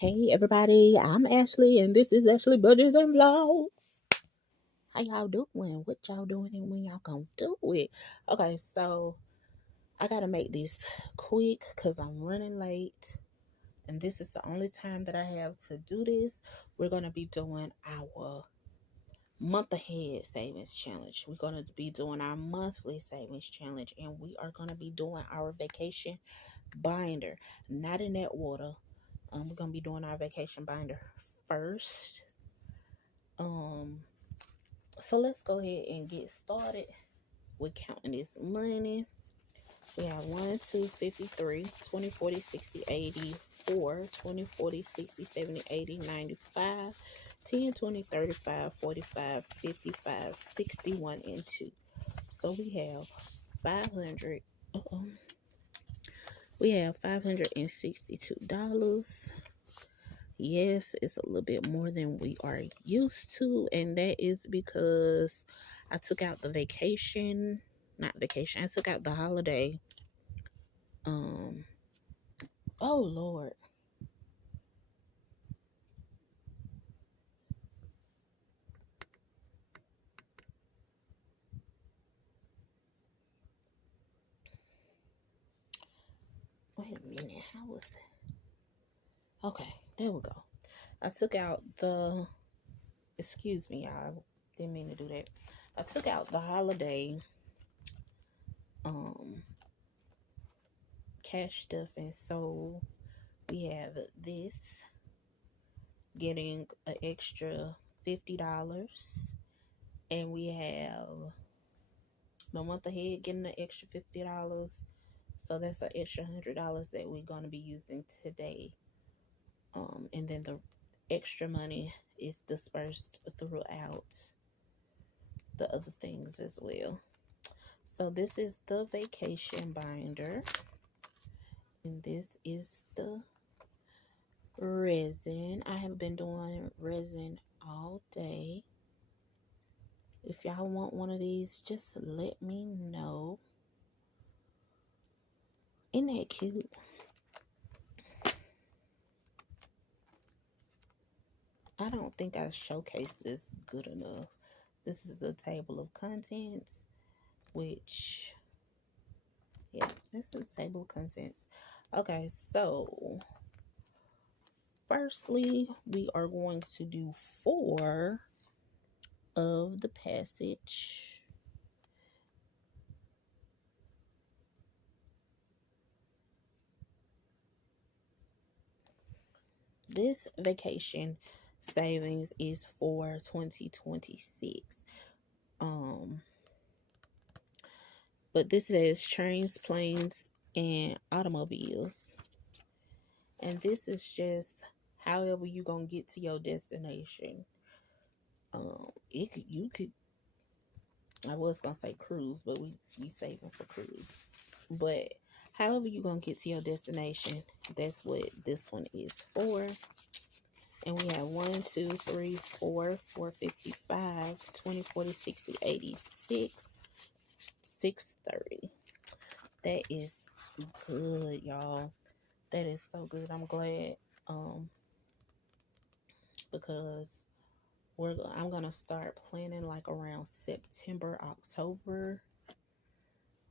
Hey everybody, I'm Ashley and this is Ashley Budgets and Vlogs. How y'all doing? What y'all doing and when y'all gonna do it? Okay, so I gotta make this quick because I'm running late and this is the only time that I have to do this. We're gonna be doing our month ahead savings challenge. We're gonna be doing our monthly savings challenge and we are gonna be doing our vacation binder. Not in that order. We're gonna be doing our vacation binder first. Um, so let's go ahead and get started with counting this money. We have 1, 2, 53, 20, 40, 60, 80, 4, 20, 40, 60, 70, 80, 95, 10, 20, 35, 45, 55, 61, and 2. So we have 500. Uh-oh. We have $562. Yes, it's a little bit more than we are used to, and that is because I took out the vacation, not vacation, I took out the holiday. Um, oh Lord. Wait a minute, how was it? Okay, there we go. I took out the, excuse me, I didn't mean to do that. I took out the holiday um cash stuff, and so we have this getting an extra $50, and we have the month ahead getting an extra $50. So that's an extra $100 that we're going to be using today. And then the extra money is dispersed throughout the other things as well. So this is the vacation binder, and this is the resin. I have been doing resin all day. If y'all want one of these, just let me know. Isn't that cute? I don't think I showcased this good enough. This is a table of contents, which, yeah, this is a table of contents. Okay, so firstly, we are going to do 4 of the passage. This vacation savings is for 2026. But this says trains, planes, and automobiles. And this is just however you gonna get to your destination. You could, I was gonna say cruise, but we saving for cruise. But however you gonna get to your destination, that's what this one is for. And we have 1, 2, 3, 4, 455, 20, 40, 60, 86, 630. That is good, y'all. That is so good. I'm glad. Because I'm gonna start planning like around September, October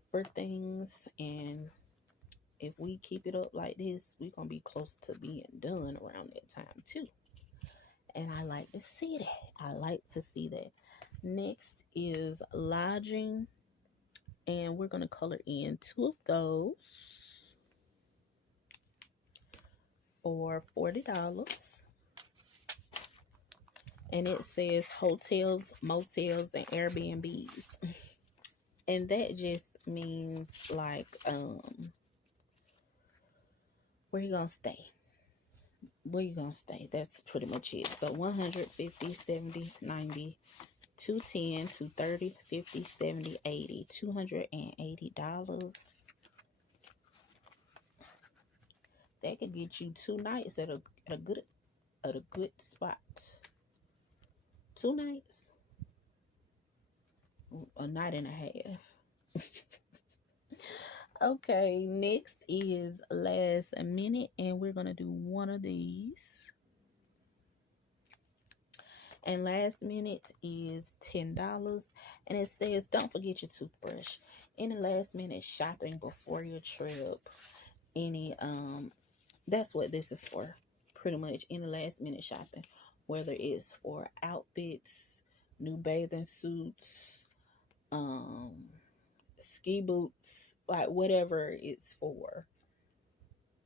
for things, and if we keep it up like this, we're gonna be close to being done around that time too. And I like to see that. I like to see that. Next is lodging, and we're gonna color in 2 of those for $40. And it says hotels, motels, and Airbnbs. And that just means like where you gonna stay. Where you gonna stay. That's pretty much it. So 150, 70, 90, 210, 230, 50, 70, 80, $280. That could get you 2 nights at a good spot. 2 nights, a night and a half. Okay, next is last minute, and we're gonna do one of these. And last minute is $10, and it says don't forget your toothbrush. Any last minute shopping before your trip, any that's what this is for. Pretty much any last minute shopping, whether it's for outfits, new bathing suits, um ski boots, like whatever it's for.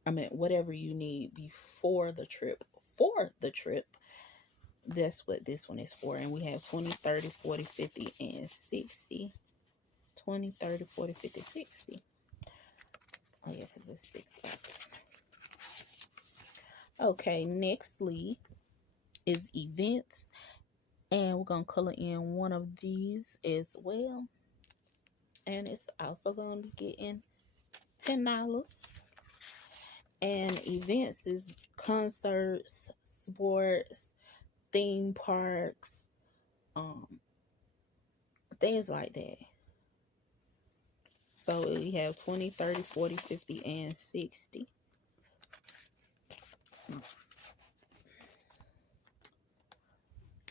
I mean, whatever you need before the trip, for the trip, that's what this one is for. And we have 20, 30, 40, 50, and 60. 20, 30, 40, 50, 60. Oh, yeah, because it's $6. Okay, nextly is events. And we're going to color in one of these as well. And it's also going to be getting $10. And events is concerts, sports, theme parks, um, things like that. So we have 20, 30, 40, 50, and 60.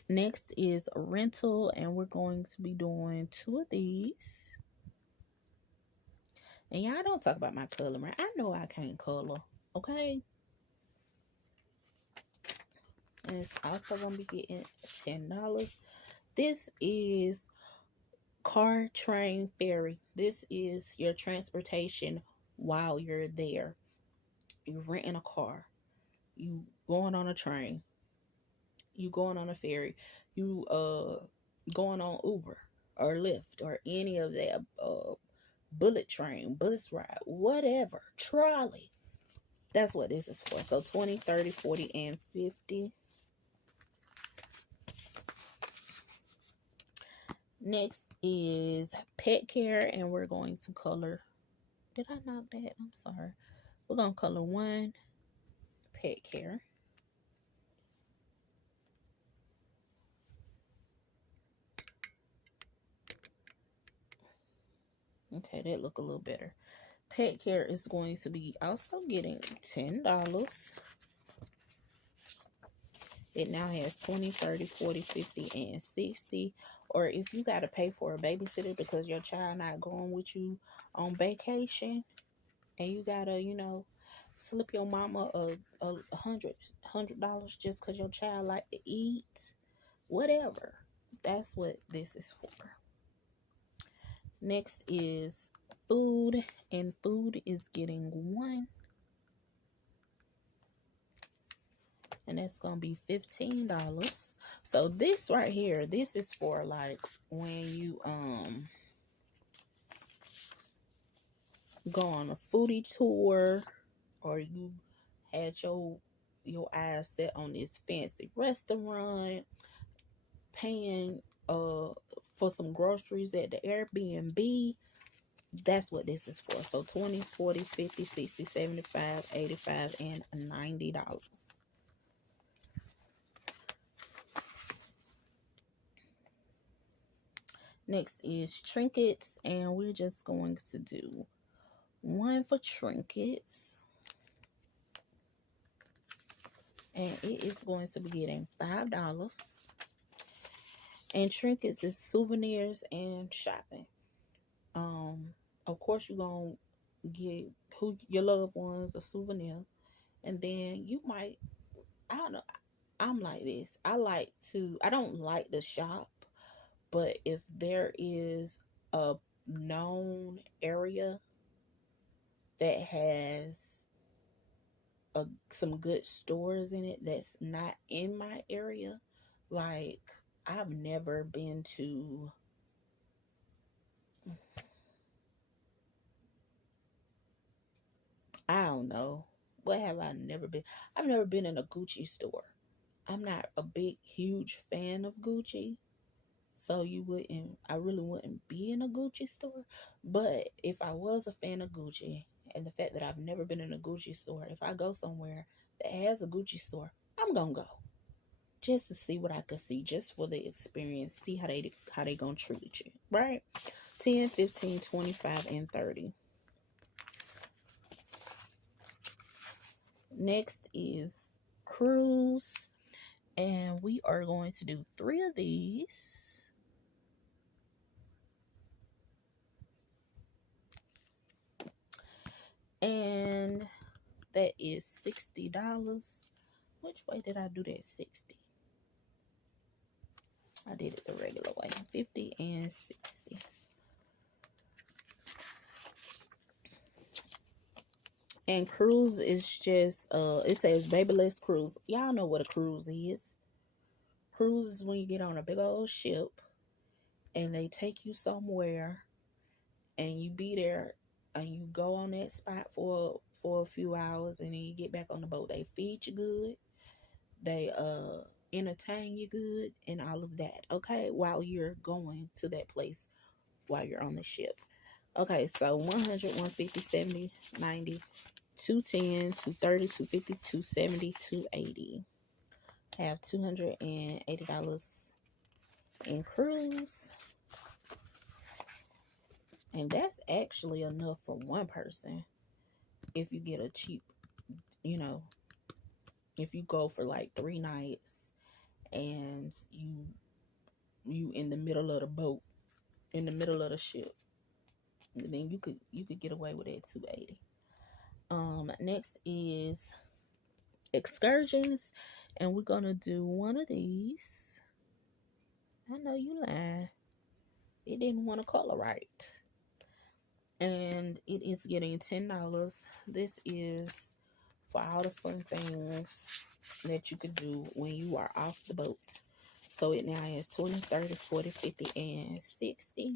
Next is a rental, and we're going to be doing 2 of these. And y'all don't talk about my coloring. I know I can't color, okay? And it's also going to be getting $10. This is car, train, ferry. This is your transportation while you're there. You renting a car. You going on a train. You going on a ferry. You going on Uber or Lyft or any of that bullet train, bus ride, whatever, trolley. That's what this is for. So 20, 30, 40, and 50. Next is pet care, and we're going to color. Did I knock that? I'm sorry. We're going to color 1 pet care. Okay, that look a little better. Pet care is going to be also getting $10. It now has 20, 30, 40, 50, and 60. Or if you got to pay for a babysitter because your child not going with you on vacation, and you got to, slip your mama a $100 just because your child like to eat, whatever. That's what this is for. Next is food, and food is getting 1. And that's gonna be $15. So this right here, this is for like when you go on a foodie tour, or you had your eyes set on this fancy restaurant, paying for some groceries at the Airbnb. That's what this is for. So 20, 40, 50, 60, 75, 85, and $90. Next is trinkets, and we're just going to do 1 for trinkets. And it is going to be getting $5. And trinkets is souvenirs and shopping. Of course, you're going to get your loved ones a souvenir. And then you might, I don't know, I'm like this. I don't like to shop. But if there is a known area that has some good stores in it that's not in my area, like I've never been to I don't know. What have I never been? I've never been in a Gucci store. I'm not a big, huge fan of Gucci. So I really wouldn't be in a Gucci store. But if I was a fan of Gucci, and the fact that I've never been in a Gucci store, if I go somewhere that has a Gucci store, I'm going to go. Just to see what I could see, just for the experience, see how they going to treat you, right? 10, 15, 25, and 30. Next is cruise. And we are going to do 3 of these. And that is $60. Which way did I do that? 60. I did it the regular way. 50 and 60. And cruise is just it says Babyless Cruise. Y'all know what a cruise is. Cruise is when you get on a big old ship and they take you somewhere and you be there and you go on that spot for a few hours, and then you get back on the boat. They feed you good. They entertain you good and all of that, okay, while you're going to that place, while you're on the ship. Okay, so 100, 150, 70, 90, 210, 230, 250, 270, 280. I have $280 in cruise. And that's actually enough for one person if you get a cheap, you know, if you go for like 3 nights and you in the middle of the boat, in the middle of the ship, then you could get away with it at 280. Next is excursions, and we're gonna do one of these. I know you lying. It didn't want to color right. And it is getting $10. This is for all the fun things that you could do when you are off the boat. So it now has 20, 30, 40, 50, and 60.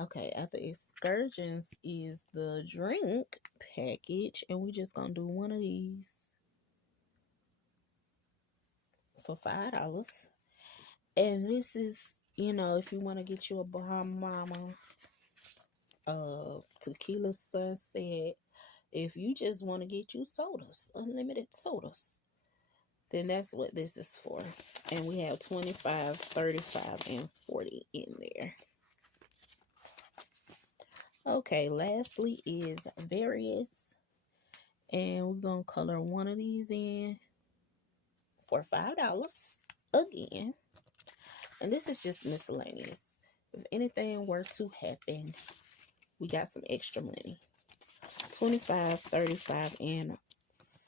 Okay, after excursions is the drink package, and we just gonna do one of these for $5. And this is, you know, if you want to get you a Bahama tequila sunset, if you just want to get you sodas, unlimited sodas, then that's what this is for. And we have 25, 35, and 40 in there. Okay, lastly is various. And we're going to color one of these in for $5 again. And this is just miscellaneous. If anything were to happen, we got some extra money. 25, 35, and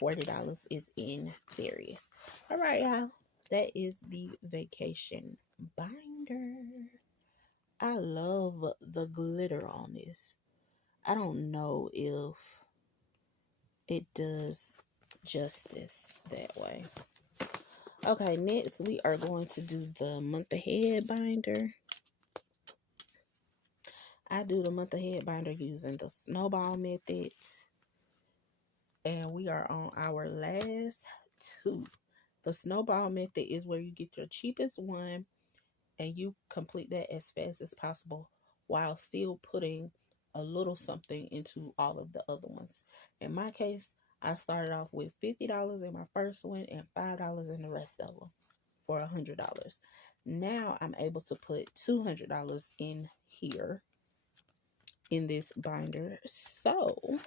$40 is in various. All right, y'all. That is the vacation binder. I love the glitter on this. I don't know if it does justice that way. Okay, next we are going to do the month ahead binder. I do the month ahead binder using the snowball method. And we are on our last 2. The snowball method is where you get your cheapest one and you complete that as fast as possible while still putting a little something into all of the other ones. In my case, I started off with $50 in my first one and $5 in the rest of them for $100. Now I'm able to put $200 in here in this binder. So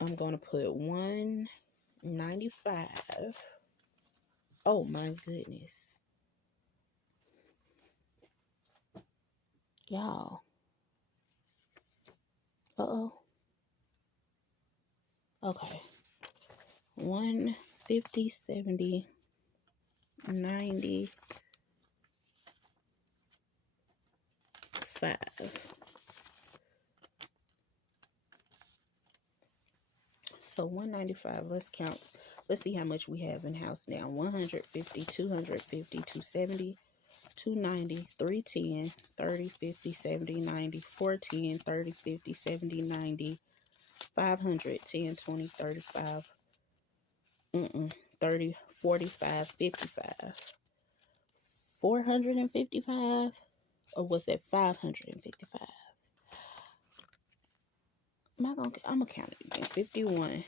I'm going to put $195. Oh my goodness. Y'all. Uh-oh. Okay. 150, 70, 95. So 195, let's count. Let's see how much we have in house now. 150, 250, 270, 290, 310, 30, 50, 70, 90, 410, 30, 50, 70, 90, 500, 10, 20, 35, 30, 45, 55. 455, or was that 555? I'm gonna count it again. 51,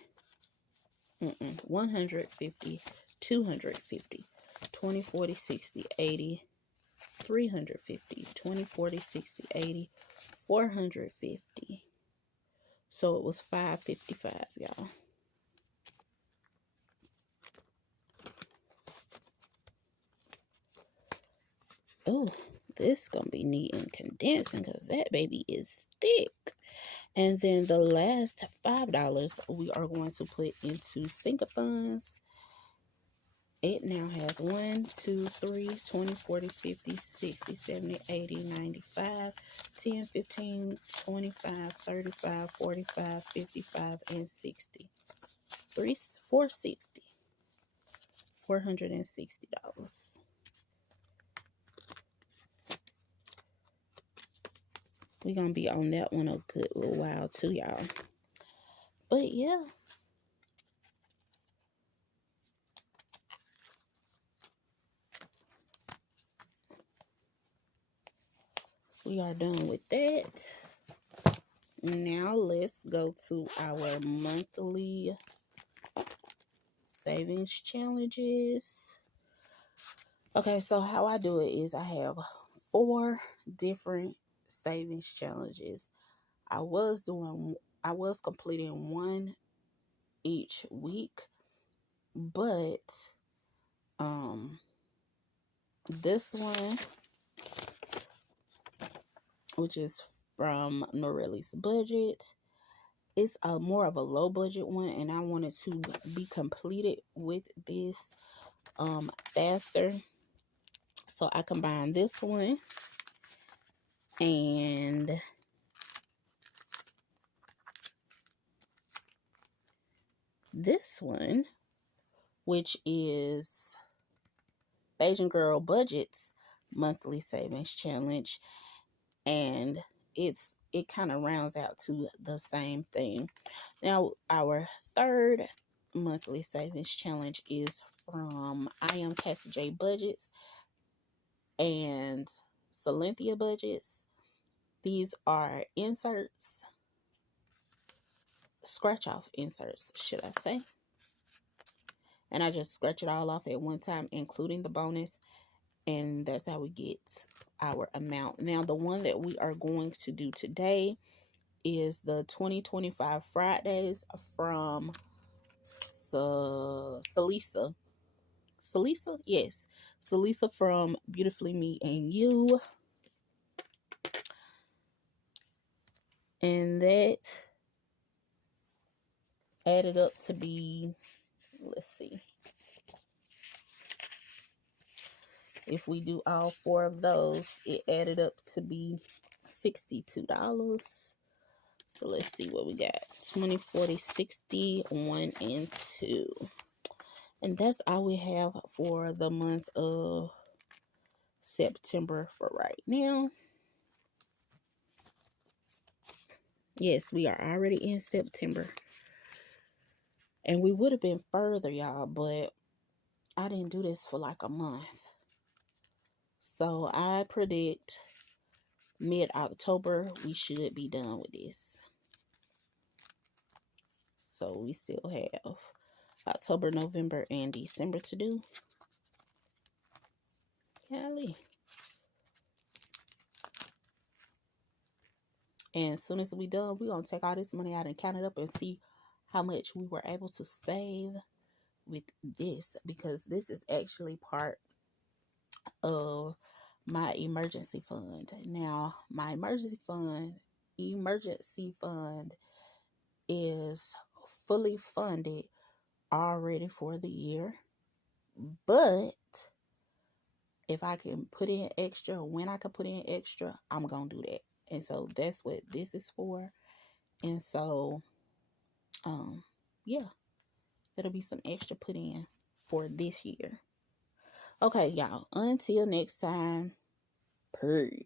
150, 250, 20, 40, 60, 80, 350, 20, 40, 60, 80, 450. So it was 555, y'all. Oh, this gonna be neat and condensing because that baby is thick. And then the last $5 we are going to put into sinker funds. It now has 1, 2, 3, 20, 40, 50, 60, 70, 80, 95, 10, 15, 25, 35, 45, 55, and 60. 460. $460. We're going to be on that one a good little while too, y'all. But yeah. We are done with that. Now let's go to our monthly savings challenges. Okay, so how I do it is I have 4 different savings challenges. I was completing one each week, but this one, which is from Norelli's Budget, it's a more of a low budget one, and I wanted to be completed with this faster. So I combined this one and this one, which is Bajan Girl Budget's monthly savings challenge, and it kind of rounds out to the same thing. Now our third monthly savings challenge is from I Am Cassie J Budgets and Salenthia Budgets. These are inserts, scratch off inserts, should I say. And I just scratch it all off at one time, including the bonus. And that's how we get our amount. Now, the one that we are going to do today is the 2025 Fridays from Salisa. Salisa? Yes. Salisa from Beautifully Me and You. And that added up to be, let's see. If we do all 4 of those, it added up to be $62. So let's see what we got. 20, 40, 60, 1, and 2. And that's all we have for the month of September for right now. Yes, we are already in September. And we would have been further, y'all, but I didn't do this for like a month. So I predict mid-October we should be done with this. So we still have October, November, and December to do. Golly. And as soon as we done, we're going to take all this money out and count it up and see how much we were able to save with this. Because this is actually part of my emergency fund. Now, my emergency fund is fully funded already for the year. But if I can put in extra, when I can put in extra, I'm going to do that. And so that's what this is for. And so, yeah, there'll be some extra put in for this year. Okay, y'all, until next time, peace.